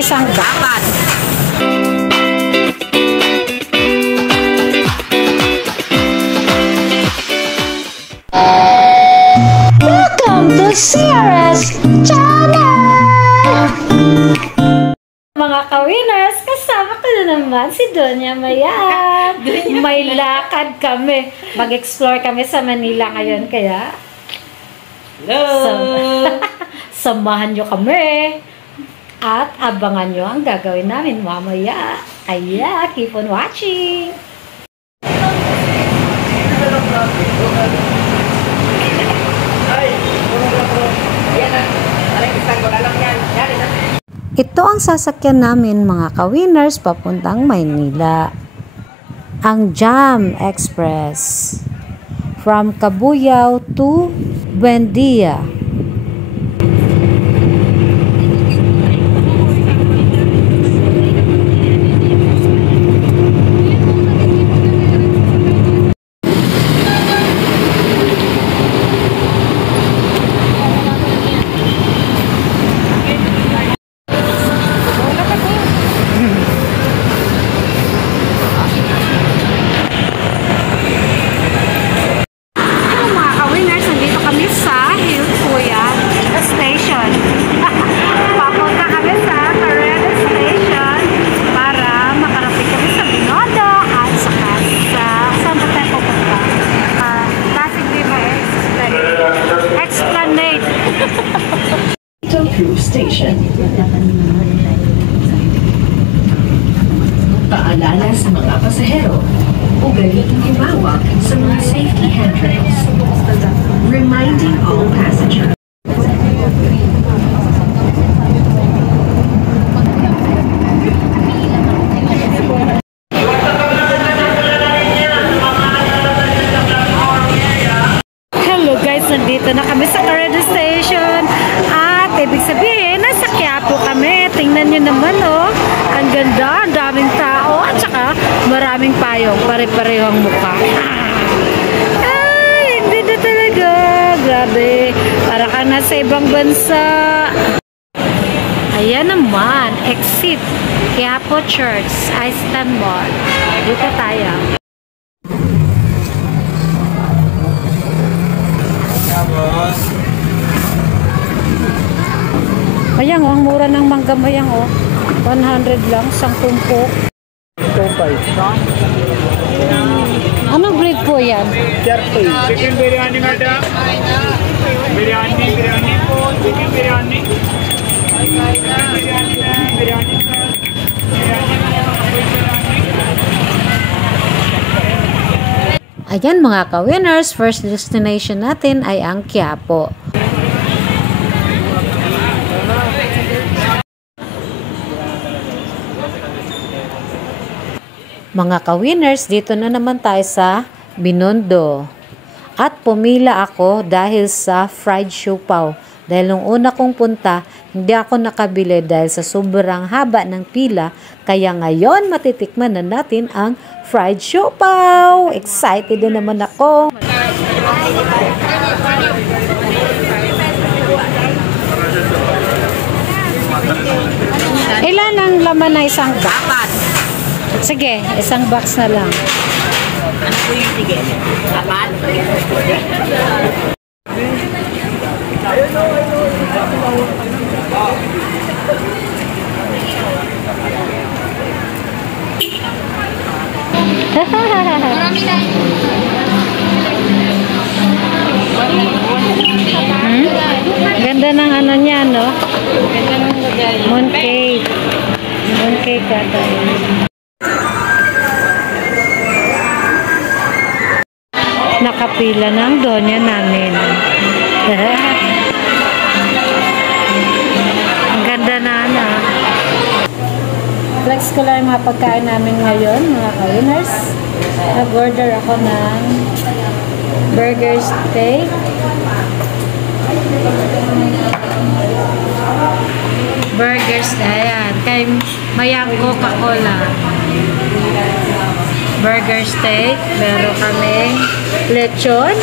isang dapat. Welcome to CRS Channel! Mga ka-winners, kasama ko na naman si Donya Mayan. May lakad kami. Mag-explore kami sa Manila ngayon, kaya Hello! samahan nyo kami. At abangan nyo ang gagawin namin mamaya. Kaya, keep on watching! Ito ang sasakyan namin mga ka-winners papuntang Maynila. Ang Jam Express. From Cabuyao to Buendia. Station. Paalala sa mga pasahero, ugaliing humawak sa mga safety handrails. Reminding all passengers. Hello guys, nandito na kami sa Carrera Station. At ibig sabihin, nasa Quiapo kami. Tingnan nyo naman, oh. Ang ganda, ang daming tao. At saka, maraming payong. Pare-pareho ang mukha. Ay, hindi na talaga. Grabe. Para ka nasa ibang bansa. Ayan naman. Exit. Quiapo Church. Iceland Mall. Dito tayo. Ayan, ang mura ng mangga mayang, oh. 100 lang, 10 po. 2.5. Anong breed po yan? Turkey. Chicken biryani madam. Biryani po. Chicken biryani. Biryani. Ayan mga ka-winners, first destination natin ay ang Quiapo. Mga ka-winners, dito na naman tayo sa Binondo. At pumila ako dahil sa fried siopaw. Dahil nung una kong punta, hindi ako nakabili dahil sa sobrang haba ng pila. Kaya ngayon, matitikman na natin ang fried siopaw. Excited na naman ako. Ilan ang laman na isang box? Sige, isang box na lang. Ano po yung sige? Apat? Ganda ng ano niya, no? Mooncake. Mooncake ata. Nakapila ng donya namin. Ang ganda na, ano. Flex ko lang yung mga pagkain namin ngayon, mga ka-winners. Nag-order ako ng burger steak. Burgers, ayan. Kay Mayang Coca-Cola. Burger steak. Meron kaming lechon.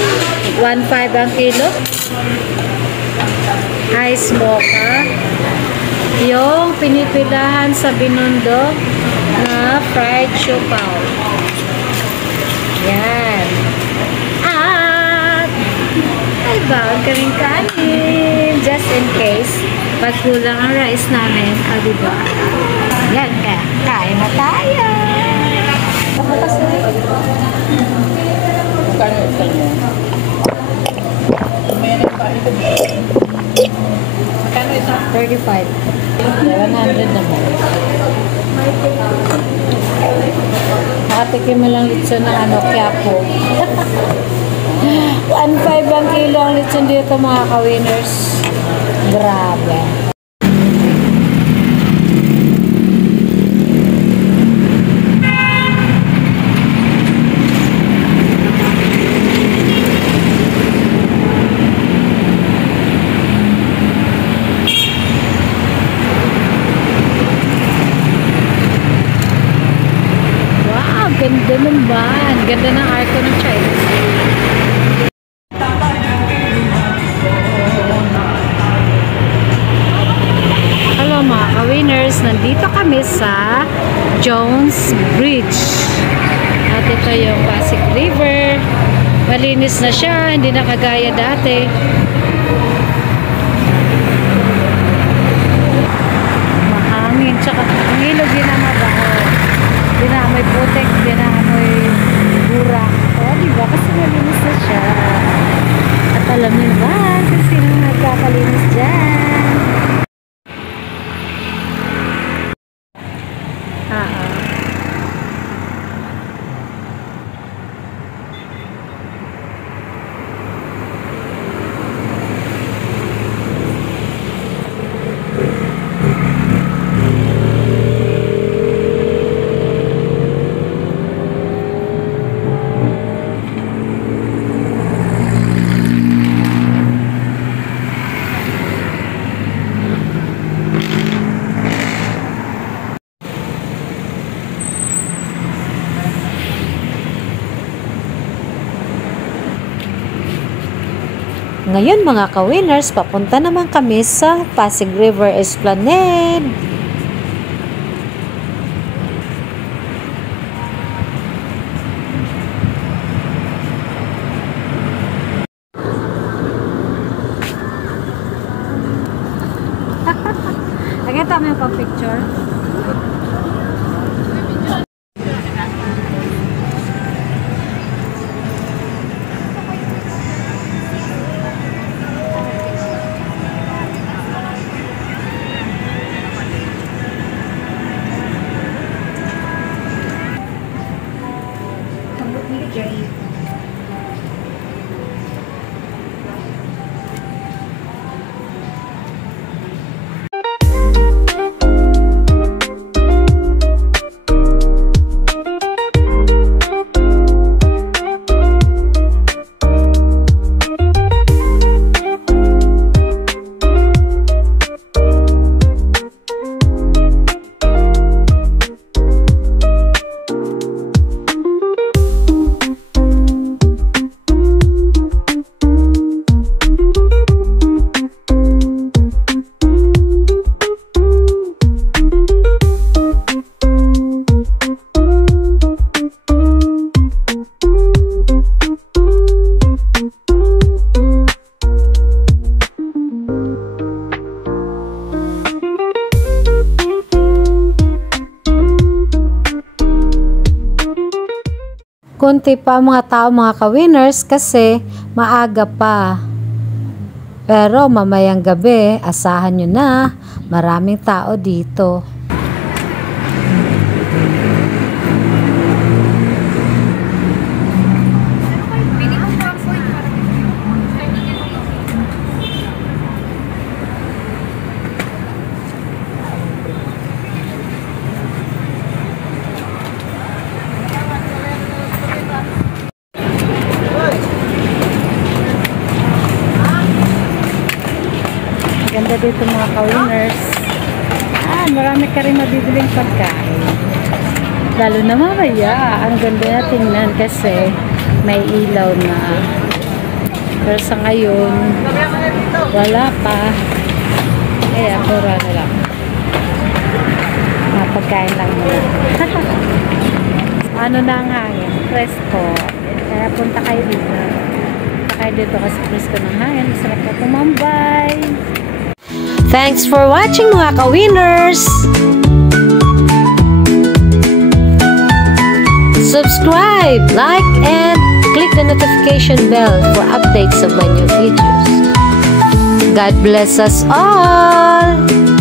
1.5 ang kilo. Ice mocha. yung pinipilahan sa Binondo na fried siopaw. Yan. At ay bawal kaming kanin. Just in case pag kulang ang rice namin. O, diba? Yan, kaya kain na tayo. Kano sa inyo? Meron pa ito. Kano isa? 35. 100 naman. Nakatikim mo lang litson ng Quiapo. 1.5 ang kilo ang litson dito mga ka-winners. Grabe. Ganda ng van. Ganda ng arko ng Chinese. Hello mga ka-winners. Nandito kami sa Jones Bridge. At ito yung Pasig River. Malinis na siya. Hindi na kagaya dati. Mahangin. Tsaka ang ilog din na mabaho. Hindi na amoy putik, hindi na amoy burak. O, diba? Kasi malinis na siya. At alam niyo ba kung sino nagkakalinis dyan? Ngayon mga ka-winners, papunta naman kami sa Pasig River Esplanade. Nakita mo yung pang-picture? Kunti pa mga tao mga ka-winners kasi maaga pa. Pero mamayang gabi, asahan nyo na, maraming tao dito. Ganda dito mga ka-winners. Marami ka rin mabibiling pagkain. Lalo na mamaya. Ang ganda na tingnan kasi may ilaw na. Pero sa ngayon, wala pa. Kaya pura na lang. pagkain lang muna. Ano na ang hangin? Presko. Kaya punta kayo dito. Punta kayo dito kasi presko ng hangin. Masarap na tumambay. Thanks for watching mga ka-winners! Subscribe, like, and click the notification bell for updates of my new videos. God bless us all!